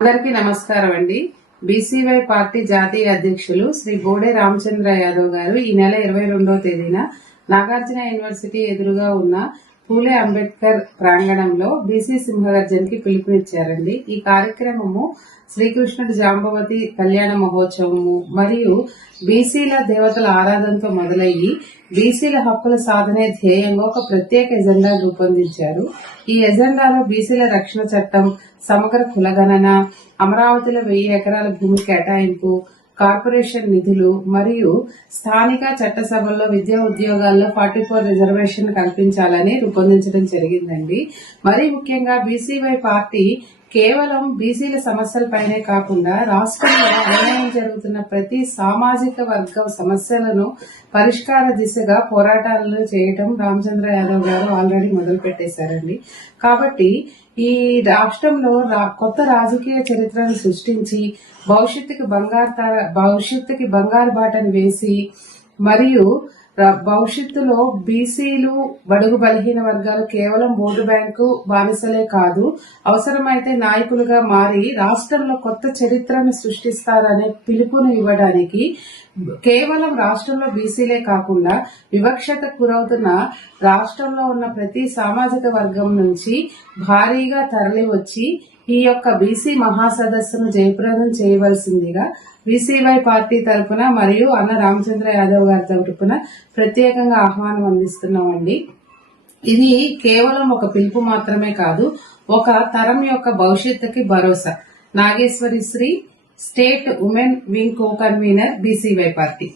అందరికీ నమస్కారం అండి. బీసీవై పార్టీ జాతీయ అధ్యక్షులు శ్రీ బోడే రామచంద్ర యాదవ్ గారు ఈ నెల 22వ తేదీన నాగార్జున యూనివర్సిటీ ఎదురుగా ఉన్న పూలే అంబేద్కర్ ప్రాంగణంలో బీసీ సింహగర్జన్కి పిలుపునిచ్చారండి. ఈ కార్యక్రమము శ్రీకృష్ణుడి జాంబవతి కళ్యాణ మహోత్సవము మరియు బీసీల దేవతల ఆరాధనతో మొదలయ్యి బీసీల హక్కుల సాధనే ధ్యేయంగా ఒక ప్రత్యేక ఎజెండా రూపొందించారు. ఈ ఎజెండాలో బీసీల రక్షణ చట్టం, సమగ్ర కులగణన, అమరావతిలో 1000 ఎకరాల భూమి కేటాయింపు, కార్పొరేషన్ నిధులు మరియు స్థానిక చట్టసభల్లో విద్యా ఉద్యోగాల్లో 44 రిజర్వేషన్ కల్పించాలని రూపొందించడం జరిగిందండి. మరీ ముఖ్యంగా బీసీవై పార్టీ కేవలం బీసీల సమస్యలపైనే కాకుండా రాష్ట్రంలో అన్యాయం జరుగుతున్న ప్రతి సామాజిక వర్గ సమస్యలను పరిష్కార దిశగా పోరాటాలను చేయటం రామచంద్ర యాదవ్ గారు ఆల్రెడీ మొదలు పెట్టేశారండి. కాబట్టి ఈ రాష్ట్రంలో కొత్త రాజకీయ చరిత్రను సృష్టించి భవిష్యత్తుకి బంగారు బాటను వేసి మరియు భవిష్యత్తులో బీసీలు, బడుగు బలహీన వర్గాలు కేవలం ఓటు బ్యాంకు బానిసలే కాదు, అవసరమైతే నాయకులుగా మారి రాష్ట్రంలో కొత్త చరిత్రను సృష్టిస్తారనే పిలుపును ఇవ్వడానికి కేవలం రాష్ట్రంలో బీసీలే కాకుండా వివక్షతకు గురవుతున్న రాష్ట్రంలో ఉన్న ప్రతి సామాజిక వర్గం నుంచి భారీగా తరలి వచ్చి ఈ యొక్క బీసీ మహాసదస్సును జయప్రదం చేయవలసిందిగా బీసీవై పార్టీ తరఫున మరియు అన్న రామచంద్ర యాదవ్ గారి తరఫున ప్రత్యేకంగా ఆహ్వానం అందిస్తున్నామండి. ఇది కేవలం ఒక పిలుపు మాత్రమే కాదు, ఒక తరం యొక్క భవిష్యత్తుకి భరోసా. Nageswari Sri, state women wing co convener, BCY party.